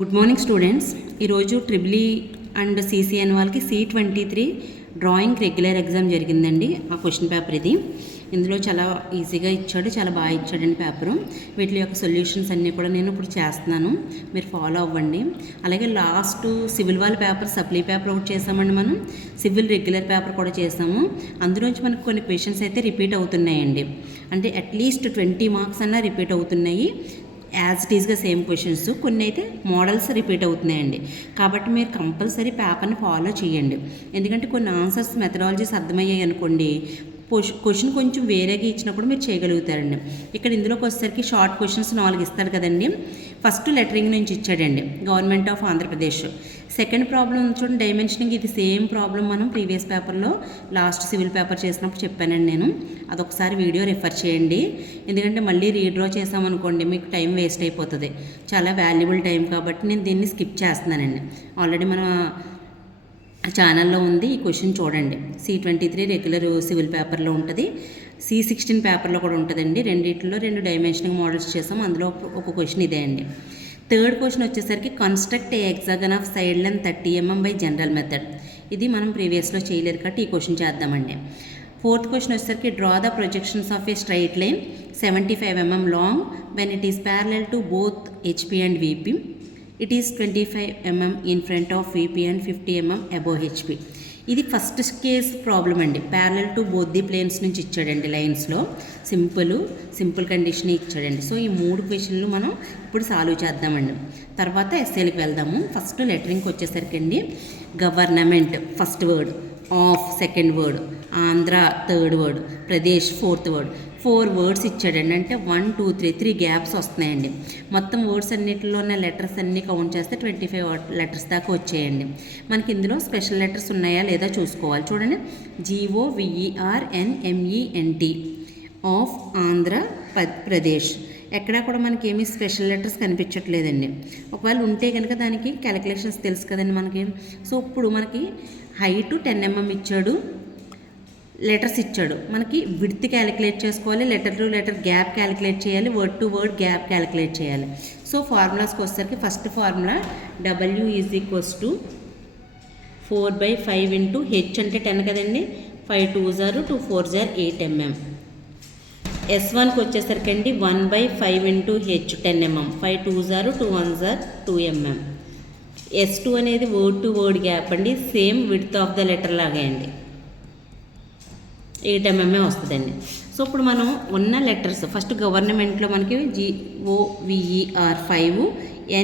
Good morning students. ఈరోజు triple E and CCN వాళ్ళకి C23 drawing regular exam జరిగిందండి. ఆ క్వశ్చన్ పేపర్ ఇది. ఇందులో చాలా ఈజీగా ఇచ్చాడు, చాలా బాగా ఇచ్చాడండి పేపరు. వీటి యొక్క సొల్యూషన్స్ అన్నీ కూడా నేను ఇప్పుడు చేస్తున్నాను, మీరు ఫాలో అవ్వండి. అలాగే లాస్ట్ సివిల్ వాళ్ళ పేపర్, సప్లీ పేపర్ ఒకటి చేసామండి మనం. సివిల్ రెగ్యులర్ పేపర్ కూడా చేసాము. అందులోంచి మనకు కొన్ని క్వశ్చన్స్ అయితే రిపీట్ అవుతున్నాయండి. అంటే అట్లీస్ట్ 20 మార్క్స్ అన్నా రిపీట్ అవుతున్నాయి. యాజ్ ఇట్ ఈస్గా సేమ్ క్వశ్చన్స్, కొన్ని అయితే మోడల్స్ రిపీట్ అవుతున్నాయండి. కాబట్టి మీరు కంపల్సరీ పేపర్ని ఫాలో చేయండి. ఎందుకంటే కొన్ని ఆన్సర్స్ మెథడాలజీస్ అర్థమయ్యాయి అనుకోండి, క్వశ్చన్ కొంచెం వేరేగా ఇచ్చినప్పుడు మీరు చేయగలుగుతారండి. ఇక్కడ ఇందులోకి వచ్చేసరికి షార్ట్ క్వశ్చన్స్ 4 ఇస్తాడు కదండి. ఫస్ట్ లెటరింగ్ నుంచి ఇచ్చాడండి, government of Andhra Pradesh. Second problem చూడండి, డైమెన్షనింగ్. ఇది సేమ్ ప్రాబ్లం మనం ప్రీవియస్ పేపర్లో లాస్ట్ సివిల్ పేపర్ చేసినప్పుడు చెప్పానండి నేను. అదొకసారి వీడియో రిఫర్ చేయండి. ఎందుకంటే మళ్ళీ రీడ్రా చేసామనుకోండి మీకు టైం వేస్ట్ అయిపోతుంది, చాలా వాల్యుబుల్ టైం. కాబట్టి నేను దీన్ని స్కిప్ చేస్తున్నానండి. ఆల్రెడీ మన ఛానల్లో ఉంది, ఈ క్వశ్చన్ చూడండి. C23 రెగ్యులర్ సివిల్ పేపర్లో ఉంటుంది, C16 పేపర్లో కూడా ఉంటుందండి. రెండిట్లో 2 డైమెన్షనింగ్ మోడల్స్ చేసాం, అందులో ఒక క్వశ్చన్ ఇదే అండి. థర్డ్ క్వశ్చన్ వచ్చేసరికి construct a hexagon of side length 30 mm by general method. ఇది మనం ప్రీవియస్లో చేయలేదు కాబట్టి ఈ క్వశ్చన్ చేద్దామండి. ఫోర్త్ క్వశ్చన్ వచ్చేసరికి draw the projections of a straight line 75 mm long when it is parallel to both HP and VP. It is 25 mm in front of VP and 50 mm above HP. ఇది first case problem అండి. Parallel to both the planes నుంచి ఇచ్చాడండి, లైన్స్లో simple condition ఇచ్చాడండి. So ఈ 3 క్వశ్చన్లు మనం ఇప్పుడు సాల్వ్ చేద్దామండి. తర్వాత ఎస్ఏలకు వెళ్దాము. ఫస్ట్ లెటరింగ్కి వచ్చేసరికి అండి, government first word, of second word, Andhra third word, Pradesh fourth word. 4 words ఇచ్చాడండి. అంటే 1 2 3 గ్యాప్స్ వస్తున్నాయండి. మొత్తం వర్డ్స్ అన్నింటిలో ఉన్న లెటర్స్ అన్నీ కౌంట్ చేస్తే 25 లెటర్స్ దాకా వచ్చాయండి. మనకి ఇందులో స్పెషల్ లెటర్స్ ఉన్నాయా లేదా చూసుకోవాలి. చూడండి, GOVERNMENT ఆఫ్ ఆంధ్ర ప్రదేశ్. ఎక్కడా కూడా మనకి ఏమీ స్పెషల్ లెటర్స్ కనిపించట్లేదండి. ఒకవేళ ఉంటే కనుక దానికి క్యాలిక్యులేషన్స్ తెలుసు కదండి మనకి. సో ఇప్పుడు మనకి హైట్ 10 mm ఇచ్చాడు, లెటర్స్ ఇచ్చాడు. మనకి విడ్త్ క్యాలిక్యులేట్ చేసుకోవాలి, letter to letter gap calculate చేయాలి, word to word gap calculate చేయాలి. సో ఫార్ములాస్కి వచ్చేసరికి first formula W = 4/5 into H అంటే 10 కదండి, 5 2s 2 4s 8 mm. S1కి వచ్చేసరికి అండి 1/5 into H 10 mm, 5 2s 2 1s 2 mm. S2 అనేది వర్డ్ టు వర్డ్ గ్యాప్ అండి, same width of the letter లాగే అండి, 8 mm వస్తుందండి. సో ఇప్పుడు మనం ఉన్న లెటర్స్ ఫస్ట్ గవర్నమెంట్లో మనకి GOVER 5,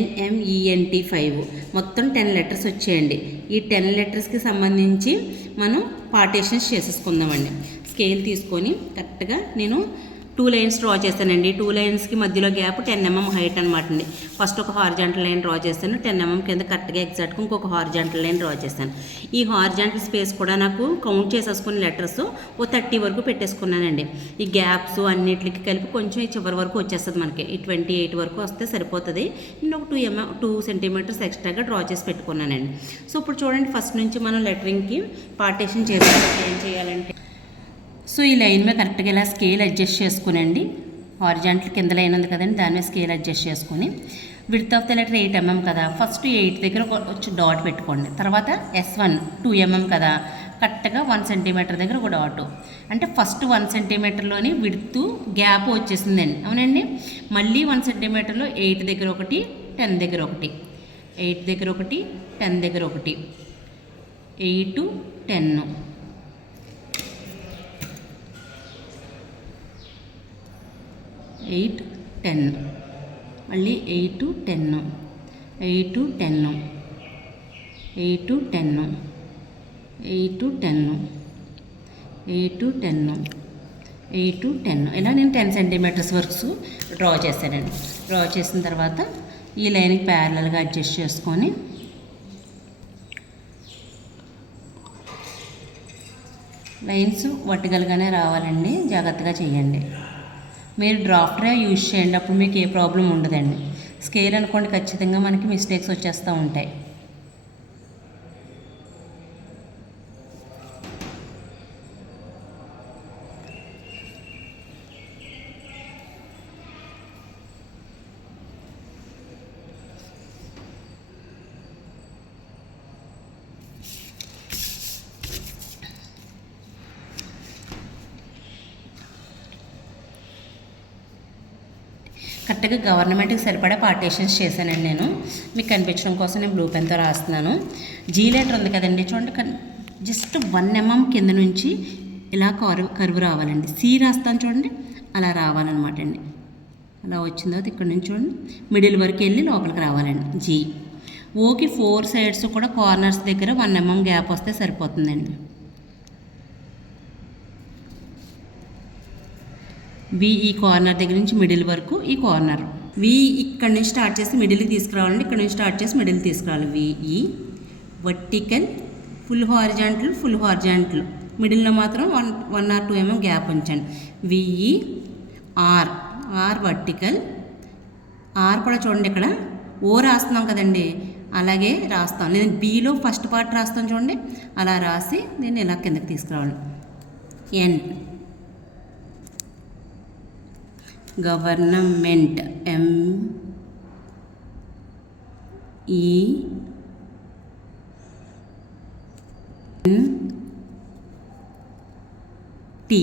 NMENT 5, మొత్తం 10 లెటర్స్ వచ్చాయండి. ఈ 10 లెటర్స్కి సంబంధించి మనం పార్టీషన్స్ చేసేసుకుందామండి. స్కేల్ తీసుకొని కరెక్ట్గా నేను 2 లైన్స్ డ్రా చేశానండి. 2 లైన్స్కి మధ్యలో గ్యాప్ 10 mm హైట్ అనమాట అండి. ఫస్ట్ ఒక హార్జాంటల్ లైన్ డ్రా చేశాను, 10 mm కింద కరెక్ట్గా ఎగ్జాక్ట్గా ఇంకొక హార్జాంటల్ లైన్ డ్రా చేశాను. ఈ హార్జాంటల్ స్పేస్ కూడా నాకు కౌంట్ చేసేసుకుని లెటర్స్ 30 వరకు పెట్టేసుకున్నానండి. ఈ గ్యాప్స్ అన్నిటికి కలిపి కొంచెం ఈ చివరి వరకు వచ్చేస్తుంది మనకి. ఈ 28 వరకు వస్తే సరిపోతుంది. నేను ఒక 2 సెంటీమీటర్స్ ఎక్స్ట్రాగా డ్రా చేసి పెట్టుకున్నానండి. సో ఇప్పుడు చూడండి, ఫస్ట్ నుంచి మనం లెటరింగ్కి పార్టీషన్ చేసేటప్పుడు ఏం చేయాలంటే, సో ఈ లైన్ మీద కరెక్ట్గా ఇలా స్కేల్ అడ్జస్ట్ చేసుకునండి. హారిజాంటల్ కింద లైన్ ఉంది కదండి, దాని మీద స్కేల్ అడ్జస్ట్ చేసుకుని, width of the letter 8 mm కదా, ఫస్ట్ 8 దగ్గర వచ్చి డాట్ పెట్టుకోండి. తర్వాత S1 2 mm కదా, కరెక్ట్గా 1 సెంటీమీటర్ దగ్గర ఒక డాట్. అంటే ఫస్ట్ 1 సెంటీమీటర్లోని విడ్త్ గ్యాప్ వచ్చేసిందండి, అవునండి. మళ్ళీ 1 సెంటీమీటర్లో 8 దగ్గర ఒకటి, 10 దగ్గర ఒకటి, 8 దగ్గర ఒకటి, 10 దగ్గర ఒకటి, 8 10, మళ్ళీ 8 10, 8 10, 8 10, 8 10, 8 10, 8 10. ఇలా నేను 10 సెంటీమీటర్స్ వరకు డ్రా చేశానండి. డ్రా చేసిన తర్వాత ఈ లైన్కి ప్యారలల్గా అడ్జస్ట్ చేసుకొని లైన్స్ వర్టికల్గానే రావాలండి, జాగ్రత్తగా చేయండి. మీరు డ్రాఫ్ట్ డ్రైవ్ యూజ్ చేయండి, అప్పుడు మీకు ఏ ప్రాబ్లం ఉండదండి. స్కేల్ అనుకోండి, ఖచ్చితంగా మనకి మిస్టేక్స్ వచ్చేస్తూ ఉంటాయి. కరెక్ట్గా గవర్నమెంట్కి సరిపడా పార్టీషన్స్ చేశానండి నేను. మీకు కనిపించడం కోసం నేను బ్లూ పెన్తో రాస్తున్నాను. జీ లెటర్ ఉంది కదండి, చూడండి జస్ట్ 1 mm కింద నుంచి ఇలా కరువు రావాలండి. సి రాస్తాను చూడండి, అలా రావాలన్నమాట అండి. అలా వచ్చిన తర్వాత ఇక్కడ నుంచి చూడండి మిడిల్ వరకు వెళ్ళి లోపలికి రావాలండి. జీ. ఓకి 4 సైడ్స్ కూడా కార్నర్స్ దగ్గర 1 mm గ్యాప్ వస్తే సరిపోతుందండి. వి ఈ కార్నర్ దగ్గర నుంచి మిడిల్ వరకు ఈ కార్నర్. వి ఇక్కడ నుంచి స్టార్ట్ చేసి మిడిల్కి తీసుకురావాలండి. ఇక్కడ నుంచి స్టార్ట్ చేసి మిడిల్కి తీసుకురావాలి. విఈ వర్టికల్ ఫుల్ హారిజాంటల్ మిడిల్లో మాత్రం 1 or 2 mm గ్యాప్ ఉంచండి. విఈ ఆర్ వర్టికల్. ఆర్ కూడా చూడండి ఇక్కడ ఓ రాస్తున్నాం కదండి, అలాగే రాస్తాం. నేను బీలో ఫస్ట్ పార్ట్ రాస్తాను చూడండి, అలా రాసి దీన్ని ఇలా కిందకి తీసుకురావాలి. ఎన్ గవర్నమెంట్ టీ.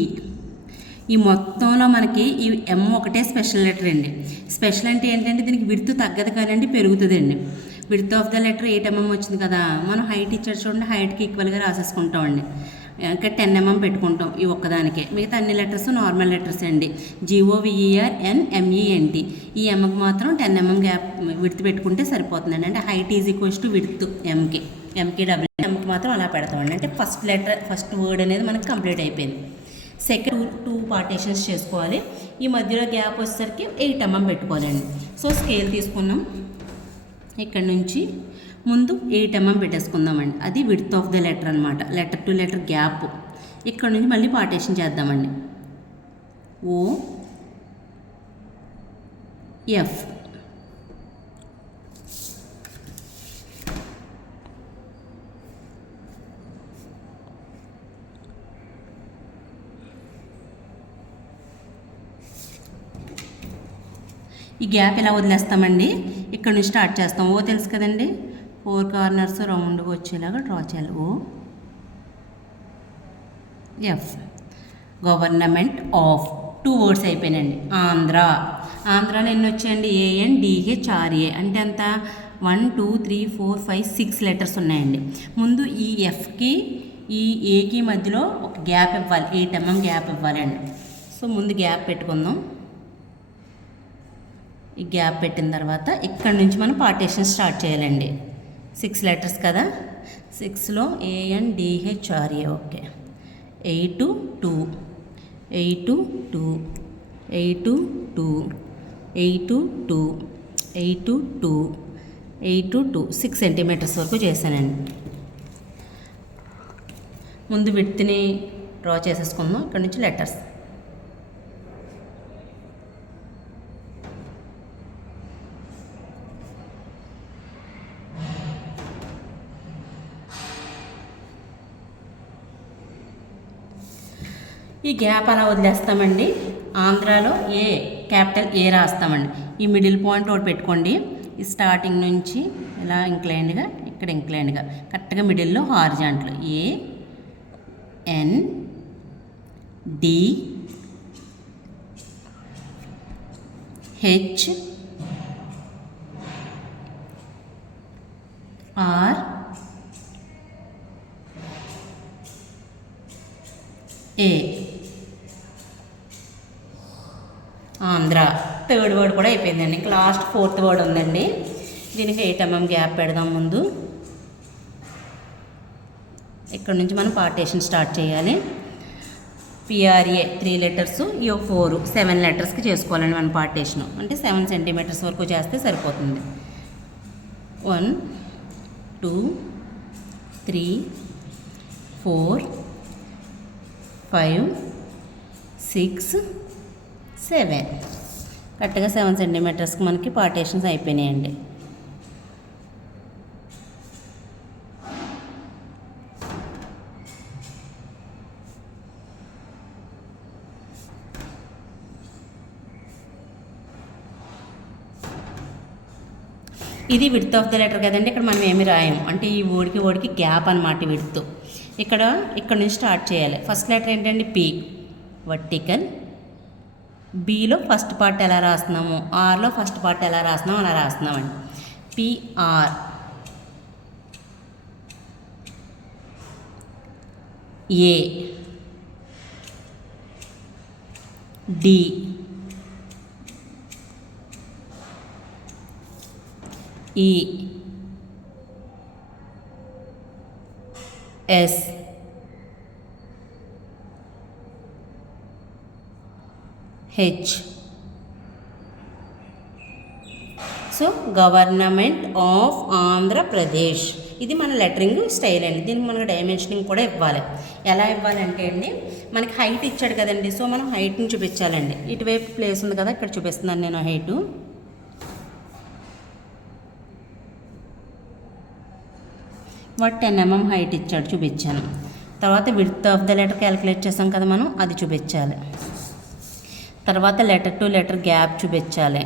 ఈ మొత్తంలో మనకి ఈ ఎం ఒకటే స్పెషల్ లెటర్ అండి. స్పెషల్ అంటే ఏంటంటే దీనికి విడ్త్ తగ్గదు కానండి, పెరుగుతుందండి. Width of the letter 8 mm వచ్చింది కదా, మనం హైట్ ఇచ్చాడు చూడండి, హైట్కి ఈక్వల్గా రాసేసుకుంటామండి. ఇంకా 10 mm పెట్టుకుంటాం ఈ ఒక్కదానికే. మిగతా అన్ని లెటర్స్ నార్మల్ లెటర్స్ అండి. GOVERNMENT. ఈ ఎంకి మాత్రం 10 mm గ్యాప్ విడ్త్ పెట్టుకుంటే సరిపోతుందండి. అంటే height is equals to width ఎంకి డబ్ల్యూకి మాత్రం అలా పెడతామండి. అంటే ఫస్ట్ వర్డ్ అనేది మనకి కంప్లీట్ అయిపోయింది. సెకండ్ 2 పార్టీషన్స్ చేసుకోవాలి. ఈ మధ్యలో గ్యాప్ వచ్చేసరికి 8 mm పెట్టుకోవాలండి. సో స్కేల్ తీసుకున్నాం, ఇక్కడ నుంచి ముందు 8 mm పెట్టేసుకుందామండి. అది విడ్త్ ఆఫ్ ద లెటర్ అనమాట. Letter to letter gap. ఇక్కడ నుంచి మళ్ళీ పార్టీషన్ చేద్దామండి. OF. ఈ గ్యాప్ ఇలా వదిలేస్తామండి. ఇక్కడ నుంచి స్టార్ట్ చేస్తాం. ఓ తెలుసు కదండి, 4 కార్నర్స్ రౌండ్గా వచ్చేలాగా డ్రా చేయాలి. OF. గవర్నమెంట్ ఆఫ్ 2 వర్డ్స్ అయిపోయినాయండి. ఆంధ్రాలో ఎన్ని వచ్చాయండి? ANDHRA. అంటే అంత 1 2 3 4 5 6 లెటర్స్ ఉన్నాయండి. ముందు ఈ ఎఫ్కి ఈ ఏకి మధ్యలో ఒక గ్యాప్ ఇవ్వాలి, 8 mm గ్యాప్ ఇవ్వాలండి. సో ముందు గ్యాప్ పెట్టుకుందాం. ఈ గ్యాప్ పెట్టిన తర్వాత ఇక్కడ నుంచి మనం పార్టీషన్ స్టార్ట్ చేయాలండి. 6 లెటర్స్ కదా, 6లో ANDHRA. ఓకే. 8 2 8 2 8 2 8 2 8 2 8 2 6 cm వరకు చేశానండి. ముందు విడ్త్ని డ్రా చేసేసుకుందాం. ఇక్కడ నుంచి లెటర్స్. ఈ గ్యాప్ అలా వదిలేస్తామండి. ఆంధ్రాలో క్యాపిటల్ ఏ రాస్తామండి. ఈ మిడిల్ పాయింట్ ఒకటి పెట్టుకోండి. ఈ స్టార్టింగ్ నుంచి ఇలా ఇంక్లైన్డ్గా, ఇక్కడ ఇంక్లైన్డ్గా కరెక్ట్గా మిడిల్లో horizontal. ANDHR Andhra. Third word కూడా అయిపోయిందండి. ఇంకా లాస్ట్ 4th వర్డ్ ఉందండి. దీనికి 8 mm గ్యాప్ పెడదాం. ముందు ఇక్కడ నుంచి మనం పార్టీషన్ స్టార్ట్ చేయాలి. PRA 3 లెటర్స్, ఈ 4 7 లెటర్స్కి చేసుకోవాలండి మన పార్టీషన్. అంటే 7 cm వరకు చేస్తే సరిపోతుంది. 1 2 3 4 5 6 7. కరెక్ట్గా 7 cmకి మనకి పార్టీషన్స్ అయిపోయినాయండి. ఇది విడ్త్ ఆఫ్ ద లెటర్ కదండి. ఇక్కడ మనం ఏమి రాయము, అంటే ఈ ఓడికి గ్యాప్ అనమాట విడ్త్. ఇక్కడ నుంచి స్టార్ట్ చేయాలి. ఫస్ట్ లెటర్ ఏంటండి? P. Vertical below first part ఎలా రాస్తున్నాము, ఆర్లో ఫస్ట్ పార్ట్ ఎలా రాస్తున్నాము అలా రాస్తున్నామండి. పిఆర్ ఏ డి ఈ S H. So government of Andhra Pradesh ఇది మన లెటరింగ్ స్టైల్ అండి. దీనికి మనకు డైమెన్షనింగ్ కూడా ఇవ్వాలి. ఎలా ఇవ్వాలంటే అండి, మనకి హైట్ ఇచ్చాడు కదండి, సో మనం హైట్ని చూపించాలండి. ఇటువైపు ప్లేస్ ఉంది కదా, ఇక్కడ చూపిస్తున్నాను నేను హైటు. వాట్ 10 mm హైట్ ఇచ్చాడు, చూపించాను. తర్వాత width of the letter calculate చేసాం కదా మనం, అది చూపించాలి. తర్వాత లెటర్ టు లెటర్ గ్యాప్ చూపించాలి.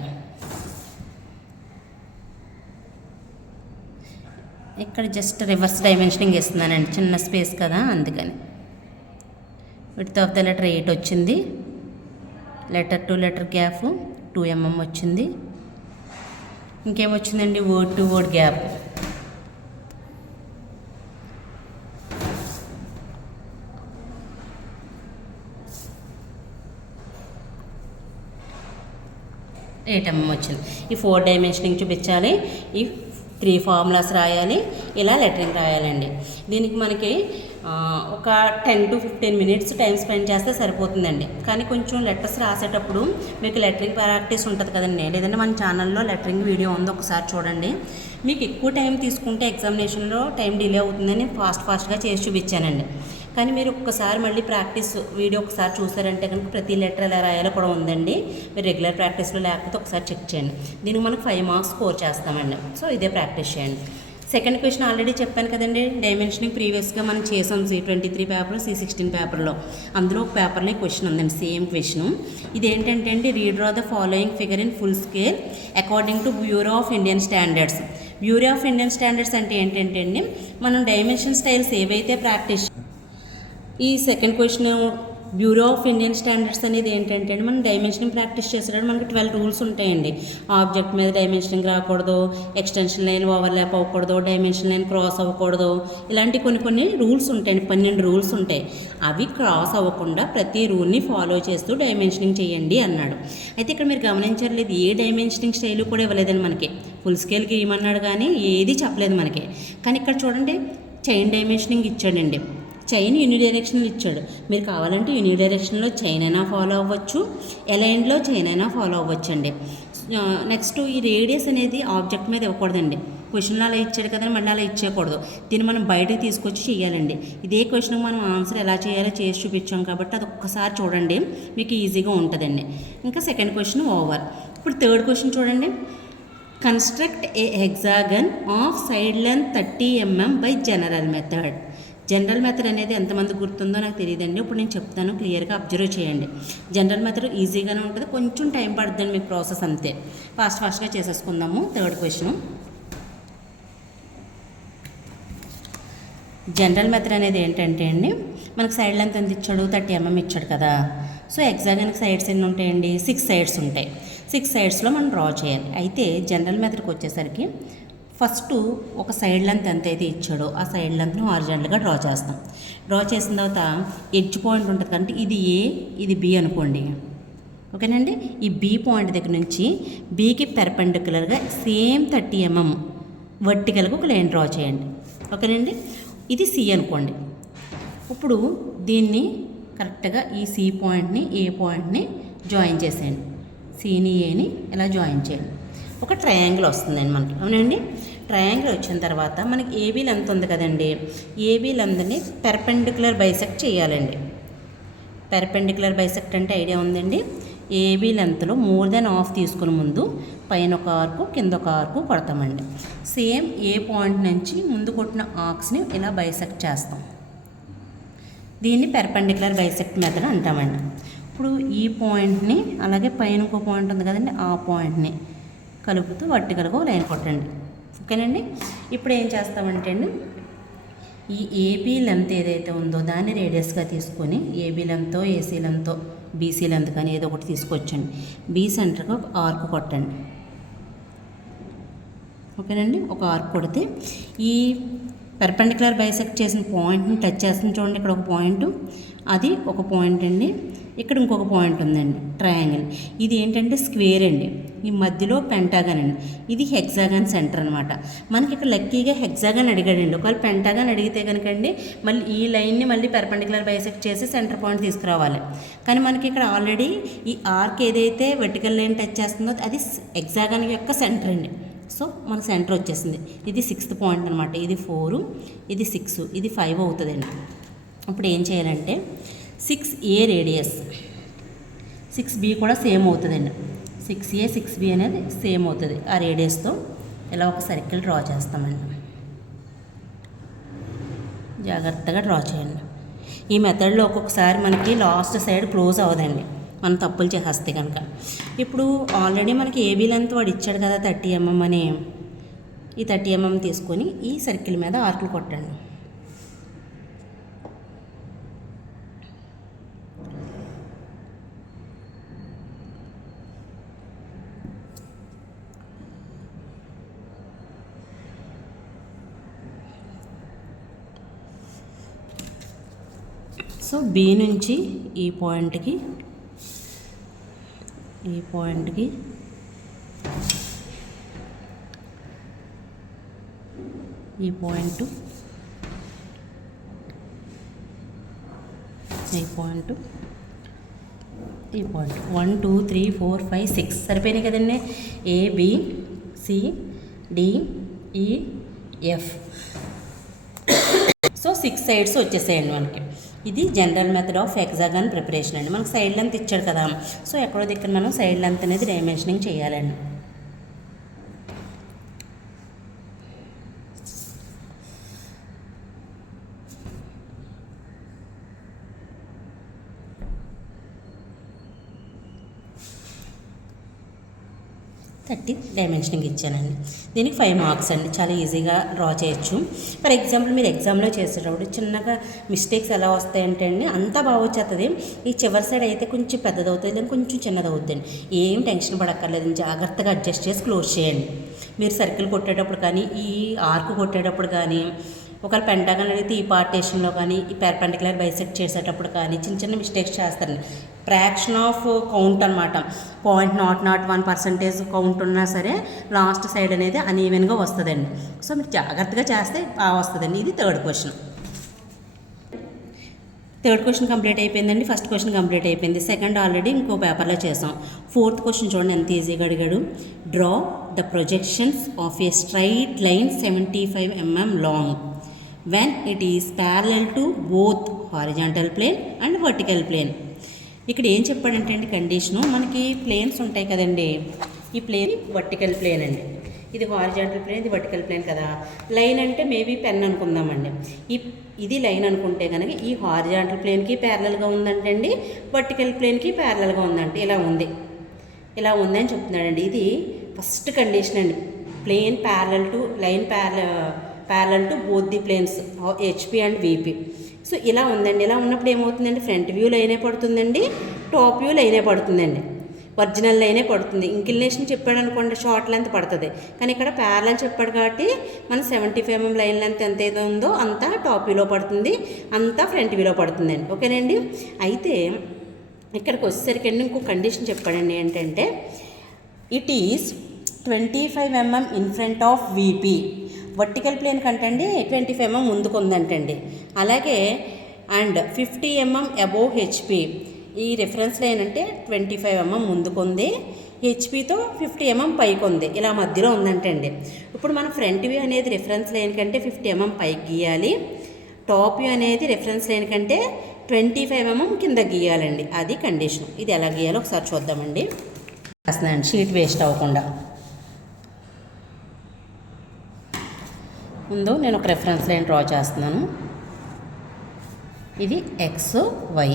ఇక్కడ జస్ట్ రివర్స్ డైమెన్షనింగ్ ఇస్తున్నానండి, చిన్న స్పేస్ కదా అందుకని. విడ్త్ ఆఫ్ ద లెటర్ 8 వచ్చింది. Letter to letter gap 2 mm వచ్చింది. ఇంకేమొచ్చిందండి, word to word gap 8 mm వచ్చింది. ఈ 4 డైమెన్షనింగ్ చూపించాలి, ఈ 3 ఫార్ములాస్ రాయాలి, ఇలా లెటరింగ్ రాయాలండి. దీనికి మనకి ఒక 10 to 15 minutes టైం స్పెండ్ చేస్తే సరిపోతుందండి. కానీ కొంచెం లెటర్స్ రాసేటప్పుడు మీకు లెటరింగ్ ప్రాక్టీస్ ఉంటుంది కదండి, లేదంటే మన ఛానల్లో లెటరింగ్ వీడియో ఉంది, ఒకసారి చూడండి. మీకు ఎక్కువ టైం తీసుకుంటే ఎగ్జామినేషన్లో టైం డిలే అవుతుందని ఫాస్ట్గా చేసి చూపించానండి. కానీ మీరు ఒక్కసారి మళ్ళీ ప్రాక్టీస్ వీడియో ఒకసారి చూసారంటే కనుక ప్రతి లెటర్ ఎలా రాయాలో కూడా ఉందండి. మీరు రెగ్యులర్ ప్రాక్టీస్లో లేకపోతే ఒకసారి చెక్ చేయండి. దీనికి మనకు 5 marks స్కోర్ చేస్తామండి. సో ఇదే ప్రాక్టీస్ చేయండి. సెకండ్ క్వశ్చన్ ఆల్రెడీ చెప్పాను కదండి, డైమెన్షనింగ్ ప్రీవియస్గా మనం చేసాం C23 పేపర్, C16 పేపర్లో. అందులో ఒక పేపర్లో క్వశ్చన్ ఉందండి, సేమ్ క్వశ్చన్. ఇదేంటంటే అండి, read draw the following figure in full scale according to bureau of Indian standards. Bureau of Indian standards అంటే ఏంటంటే అండి, మనం డైమెన్షన్ స్టైల్స్ ఏవైతే ప్రాక్టీస్, ఈ second question bureau of Indian standards అనేది ఏంటంటే మనం డైమెన్షనింగ్ ప్రాక్టీస్ చేసేటప్పుడు మనకి 12 రూల్స్ ఉంటాయండి. ఆబ్జెక్ట్ మీద డైమెన్షనింగ్ రాకూడదు, ఎక్స్టెన్షన్ లైన్ ఓవర్లాప్ అవ్వకూడదు, డైమెన్షన్ లైన్ క్రాస్ అవ్వకూడదు, ఇలాంటి కొన్ని రూల్స్ ఉంటాయండి. 12 రూల్స్ ఉంటాయి. అవి క్రాస్ అవ్వకుండా ప్రతి రూల్ని ఫాలో చేస్తూ డైమెన్షనింగ్ చేయండి అన్నాడు. అయితే ఇక్కడ మీరు గమనించలేదు, ఏ డైమెన్షనింగ్ స్టైల్ కూడా ఇవ్వలేదండి మనకి. ఫుల్ స్కేల్కి ఇవ్వమన్నాడు కానీ ఏది చెప్పలేదు మనకి. కానీ ఇక్కడ చూడండి, చైన్ డైమెన్షనింగ్ ఇచ్చాడండి. చైన్ యూనిడైరెక్షనల్ ఇచ్చాడు. మీరు కావాలంటే యూనిడైరెక్షన్లో చైన్ అయినా ఫాలో అవ్వచ్చు, ఎలైన్లో చైన్ అయినా ఫాలో అవ్వచ్చు అండి. నెక్స్ట్ ఈ రేడియస్ అనేది ఆబ్జెక్ట్ మీద ఇవ్వకూడదండి. క్వశ్చన్లో అలా ఇచ్చాడు కదా మళ్ళీ అలా ఇచ్చేయకూడదు. దీన్ని మనం బయటకు తీసుకొచ్చి చేయాలండి. ఇదే క్వశ్చన్కి మనం ఆన్సర్ ఎలా చేయాలో చేసి చూపించాం కాబట్టి అది ఒక్కసారి చూడండి, మీకు ఈజీగా ఉంటుందండి. ఇంకా సెకండ్ క్వశ్చన్ ఓవర్. ఇప్పుడు థర్డ్ క్వశ్చన్ చూడండి, construct a hexagon of side length 30 mm by general method. General method అనేది ఎంతమంది గుర్తుందో నాకు తెలియదండి. ఇప్పుడు నేను చెప్తాను, క్లియర్గా అబ్జర్వ్ చేయండి. జనరల్ మెథడ్ ఈజీగానే ఉంటుంది, కొంచెం టైం పడుతుందండి మీకు ప్రాసెస్ అంతే. ఫాస్ట్గా చేసేసుకుందాము. థర్డ్ క్వశ్చన్, జనరల్ మెథడ్ అనేది ఏంటంటే అండి, మనకు సైడ్ లెంత్ ఎంత ఇచ్చాడు, 30 mm ఇచ్చాడు కదా. సో హెక్సాగన్కి సైడ్స్ ఎన్ని ఉంటాయండి, 6 sides ఉంటాయి. 6 sidesలో మనం డ్రా చేయాలి. అయితే జనరల్ మెథడ్కి వచ్చేసరికి ఫస్ట్ ఒక సైడ్ లెంత్ ఎంత అయితే ఇచ్చాడో ఆ సైడ్ లెంత్ని హారిజాంటల్గా డ్రా చేస్తాం. డ్రా చేసిన తర్వాత ఎడ్జ్ పాయింట్ ఉంటుంది అంటే ఇది ఏ, ఇది బి అనుకోండి, ఓకేనండి. ఈ బి పాయింట్ దగ్గర నుంచి బికి పెర్పెండిక్యులర్గా సేమ్ 30 mm వర్టికల్గా ఒక లైన్ డ్రా చేయండి, ఓకేనండి. ఇది సి అనుకోండి. ఇప్పుడు దీన్ని కరెక్ట్గా ఈ సి పాయింట్ని ఏ పాయింట్ని జాయిన్ చేసేయండి. సిని ఏని ఇలా జాయిన్ చేయండి. ఒక ట్రయాంగిల్ వస్తుందండి మనకి, అవునండి. ట్రయాంగిల్ వచ్చిన తర్వాత మనకి ఏబీ లెంత్ ఉంది కదండి, ఏబీ లెంత్ని పెర్పెండిక్యులర్ బైసెక్ట్ చేయాలండి. పెర్పెండిక్యులర్ బైసెక్ట్ అంటే ఐడియా ఉందండి. ఏబీ లెంత్లో మోర్ దెన్ హాఫ్ తీసుకుని ముందు పైన ఒక ఆర్కు కింద ఒక ఆర్కు కొడతామండి. సేమ్ ఏ పాయింట్ నుంచి ముందు కొట్టిన ఆర్క్స్ని ఇలా బైసెక్ట్ చేస్తాం. దీన్ని పెర్పెండిక్యులర్ బైసెక్ట్ మెథడ్ అంటామండి. ఇప్పుడు ఈ పాయింట్ని అలాగే పైన ఇంకో పాయింట్ ఉంది కదండి, ఆ పాయింట్ని కలుపుతూ వర్టికల్గా లైన్ కొట్టండి, ఓకేనండి. ఇప్పుడు ఏం చేస్తామంటే అండి, ఈ ఏబీ లెంత్ ఏదైతే ఉందో దాన్ని రేడియస్గా తీసుకొని ఏబీ లెంత్తో ఏసీ లెంత్తో బీసీ లెంత్ కానీ ఏదో ఒకటి తీసుకొచ్చండి. బీ సెంటర్గా ఒక ఆర్క్ కొట్టండి. ఓకేనండి, ఒక ఆర్క్ కొడితే ఈ పెర్పెండిక్యులర్ బైసెక్ట్ చేసిన పాయింట్ని టచ్ చేస్తుంది చూడండి. ఇక్కడ ఒక పాయింట్, అది ఒక పాయింట్ అండి. ఇక్కడ ఇంకొక పాయింట్ ఉందండి, ట్రయాంగిల్. ఇది ఏంటంటే స్క్వేర్ అండి, ఈ మధ్యలో పెంటాగన్ అండి. ఇది హెక్సాగన్ సెంటర్ అనమాట. మనకి ఇక్కడ లక్కీగా హెక్సాగన్ అడిగాడండి. ఒకవేళ పెంటాగన్ అడిగితే కనుకండి మళ్ళీ ఈ లైన్ని మళ్ళీ పెర్పెండిక్యులర్ బైసెక్ట్ చేసి సెంటర్ పాయింట్ తీసుకురావాలి. కానీ మనకి ఇక్కడ ఆల్రెడీ ఈ ఆర్క్ ఏదైతే వర్టికల్ లైన్ టచ్ చేస్తుందో అది హెక్సాగన్ యొక్క సెంటర్ అండి. సో మనకు సెంటర్ వచ్చేసింది. ఇది 6th పాయింట్ అనమాట. ఇది 4, ఇది 6, ఇది 5 అవుతుందండి. ఇప్పుడు ఏం చేయాలంటే 6A రేడియస్, 6B కూడా సేమ్ అవుతుందండి. 6A 6B అనేది సేమ్ అవుతుంది. ఆ రేడియస్తో ఇలా ఒక సర్కిల్ డ్రా చేస్తామండి. జాగ్రత్తగా డ్రా చేయండి. ఈ మెథడ్లో ఒక్కొక్కసారి మనకి లాస్ట్ సైడ్ క్లోజ్ అవ్వదండి, మనం తప్పులు చేసేస్తే కనుక. ఇప్పుడు ఆల్రెడీ మనకి ఏబీ లెంత్ వాడు ఇచ్చాడు కదా 30 mm అని, ఈ 30 mm తీసుకొని ఈ సర్కిల్ మీద ఆర్కులు కొట్టండి. సో బి నుంచి ఈ పాయింట్కి, ఈ పాయింట్కి ఈ పాయింట్, ఈ పాయింట్, ఈ పాయింట్ 1 2 3 4 5 6 సరిపోయినాయి కదండి. ABCDEF. సో 6 సైడ్స్ వచ్చేసాయండి మనకి. ఇది general method of hexagon preparation అండి. మనకు సైడ్ లెంత్ ఇచ్చాడు కదా, సో ఎక్కడో దగ్గర మనం సైడ్ లెంత్ అనేది డైమెన్షనింగ్ చేయాలండి. డైమెన్షనింగ్ ఇచ్చానండి. దీనికి 5 మార్క్స్ అండి. చాలా ఈజీగా డ్రా చేయొచ్చు. ఫర్ ఎగ్జాంపుల్ మీరు ఎగ్జామ్లో చేసేటప్పుడు చిన్నగా మిస్టేక్స్ ఎలా వస్తాయంటే అండి, అంతా బాగా వచ్చేస్తుంది. ఈ చివరి సైడ్ అయితే కొంచెం పెద్దదవుతుంది, లేదా కొంచెం చిన్నదవుతుంది. ఏం టెన్షన్ పడక్కర్లేదు, జాగ్రత్తగా అడ్జస్ట్ చేసి క్లోజ్ చేయండి. మీరు సర్కిల్ కొట్టేటప్పుడు కానీ, ఈ ఆర్క్ కొట్టేటప్పుడు కానీ, ఒకవేళ పెంటాగన్ అడిగితే ఈ పార్టేషన్లో కానీ, ఈ పెర్పెండిక్యులర్ బైసెక్ట్ చేసేటప్పుడు కానీ చిన్న చిన్న మిస్టేక్స్ చేస్తారండి. ఫ్రాక్షన్ ఆఫ్ కౌంట్ అనమాట, 0.001% కౌంట్ ఉన్నా సరే లాస్ట్ సైడ్ అనేది అన్ఈవెన్గా వస్తుందండి. సో మీరు జాగ్రత్తగా చేస్తే బాగా వస్తుందండి. ఇది third question. Third question complete అయిపోయిందండి. ఫస్ట్ క్వశ్చన్ కంప్లీట్ అయిపోయింది. సెకండ్ ఆల్రెడీ ఇంకో పేపర్లో చేసాం. ఫోర్త్ క్వశ్చన్ చూడండి ఎంత ఈజీగా అడిగాడు. Draw the projections of a straight line 75 mm long when it is parallel to both horizontal plane and vertical plane. ఇక్కడ ఏం చెప్పాడంటే అండి కండిషను, మనకి ప్లేన్స్ ఉంటాయి కదండి, ఈ ప్లేన్ వర్టికల్ ప్లేన్ అండి, ఇది హారిజాంటల్ ప్లేన్, ఇది వర్టికల్ ప్లేన్ కదా. లైన్ అంటే మేబీ పెన్ అనుకుందామండి. ఇది లైన్ అనుకుంటే కనుక ఈ హారిజాంటల్ ప్లేన్కి ప్యారలల్గా ఉందంటే అండి, వర్టికల్ ప్లేన్కి ప్యారలల్గా ఉందంటే ఇలా ఉంది, ఇలా ఉందని చెప్తున్నాడండి. ఇది ఫస్ట్ కండిషన్ అండి. Plane parallel to line parallel to both the planes HP and VP. So ఇలా ఉందండి. ఇలా ఉన్నప్పుడు ఏమవుతుందండి, ఫ్రంట్ వ్యూ లైనే పడుతుందండి, టాప్ వ్యూ లైనే పడుతుందండి, ఒరిజినల్ లైనే పడుతుంది. ఇంక్లినేషన్ చెప్పాడు అనుకోండి షార్ట్ లెంత్ పడుతుంది, కానీ ఇక్కడ ప్యారలల్ చెప్పాడు కాబట్టి మన 75 mm లైన్ లెంత్ ఎంత అయితే ఉందో అంతా టాప్ వ్యూలో పడుతుంది, అంతా ఫ్రంట్ వ్యూలో పడుతుందండి. ఓకేనండి. అయితే ఇక్కడికి వచ్చేసరికి అండి ఇంకో కండిషన్ చెప్పాడండి. ఏంటంటే it is 25 mm in front of VP. Vertical plane కంటే అండి 25 mm ముందుకు ఉందంటండి. అలాగే అండ్ 50 mm అబోవ్ HP. ఈ రిఫరెన్స్ లైన్ అంటే 25 mm ముందుకుంది, HPతో 50 mm పైకి ఉంది, ఇలా మధ్యలో ఉందంటండి. ఇప్పుడు మనం ఫ్రంట్ వ్యూ అనేది రిఫరెన్స్ లైన్ కంటే 50 mm పైకి గీయాలి, టాప్ వ్యూ అనేది రిఫరెన్స్ లైన్ కంటే 25 mm కింద గీయాలండి. అది కండిషన్. ఇది ఎలా గీయాలో ఒకసారి చూద్దామండి. రాస్తున్నాను షీట్ వేస్ట్ అవ్వకుండా. ముందు నేను ఒక రెఫరెన్స్ లైన్ డ్రా చేస్తున్నాను. ఇది XY.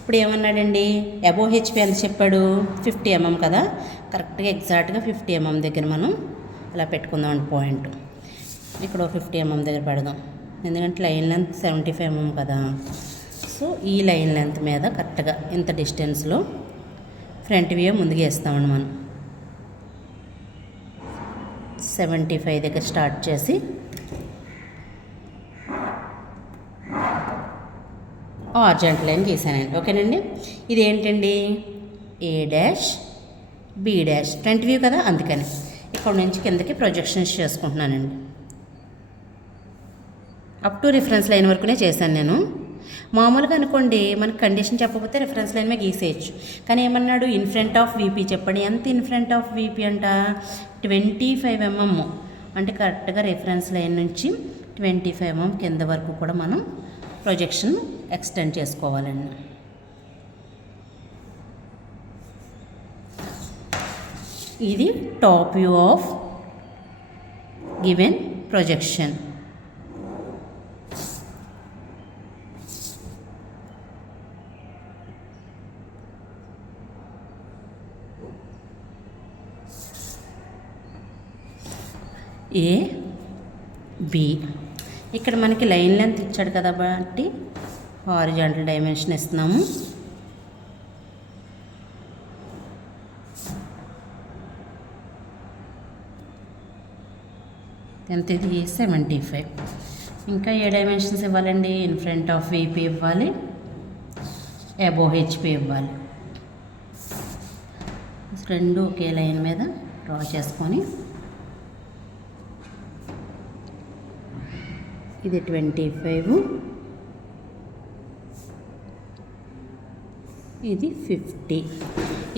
ఇప్పుడు ఏమన్నాడండి, అబోవ్ HP ఎంత చెప్పాడు, 50 mm కదా. కరెక్ట్గా ఎగ్జాక్ట్గా 50 mm దగ్గర మనం ఇలా పెట్టుకుందాం అండి పాయింట్. ఇక్కడ 50 mm దగ్గర పెడదాం, ఎందుకంటే లైన్ లెంత్ 75 mm కదా. సో ఈ లైన్ లెంత్ మీద కరెక్ట్గా ఇంత డిస్టెన్స్లో ఫ్రంట్ వ్యూ ముందుకు వేస్తామండి మనం. 75 దగ్గర స్టార్ట్ చేసి హారిజాంటల్ లైన్ గీసానండి. ఓకేనండి. ఇది ఏంటండి, A dash B dash front view కదా, అందుకని ఇక్కడ నుంచి కిందకి ప్రొజెక్షన్స్ చేసుకుంటున్నానండి. అప్ టు రిఫరెన్స్ లైన్ వరకునే చేశాను నేను. మామూలుగా అనుకోండి మనకు కండిషన్ చెప్పకపోతే రిఫరెన్స్ లైన్ మీద గీసేయచ్చు. కానీ ఏమన్నాడు, ఇన్ ఫ్రంట్ ఆఫ్ వీపీ చెప్పండి. ఎంత ఇన్ ఫ్రంట్ ఆఫ్ వీపీ అంట, 25 mm. అంటే కరెక్ట్గా రిఫరెన్స్ లైన్ నుంచి 25 mm కింద వరకు కూడా మనం ప్రొజెక్షన్ ఎక్స్టెండ్ చేసుకోవాలండి. ఇది top view of given projection. A B ఇక్కడ మనకి లైన్ లెంత్ ఇచ్చాడు కదా, కాబట్టి హారిజాంటల్ డైమెన్షన్ ఇస్తున్నాము. ఎంత ఇది 75. ఇంకా ఏ డైమెన్షన్స్ ఇవ్వాలండి, ఇన్ ఫ్రంట్ ఆఫ్ వీపీ ఇవ్వాలి, అబోవ్ హెచ్పి ఇవ్వాలి. రెండు ఒకే లైన్ మీద డ్రా చేసుకొని ఇది 25, ఇది 50.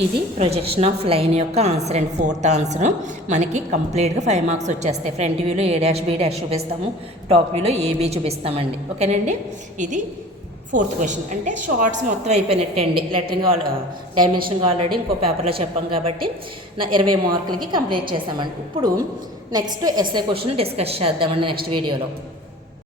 ఇది ప్రొజెక్షన్ ఆఫ్ లైన్ యొక్క ఆన్సర్ అండ్ 4th ఆన్సర్. మనకి కంప్లీట్గా 5 మార్క్స్ వచ్చేస్తాయి. ఫ్రంట్ వ్యూలో ఏ డాష్ బి డాష్ చూపిస్తాము, టాప్ వ్యూలో ఏబి చూపిస్తామండి. ఓకేనండి. ఇది 4th క్వశ్చన్. అంటే షార్ట్స్ మొత్తం అయిపోయినట్టే అండి. లెటరింగ్ డైమెన్షన్గా ఆల్రెడీ ఇంకో పేపర్లో చెప్పాం కాబట్టి 20 మార్కులకి కంప్లీట్ చేసామండి. ఇప్పుడు నెక్స్ట్ ఎస్ఏ క్వశ్చన్ డిస్కస్ చేద్దామండి నెక్స్ట్ వీడియోలో.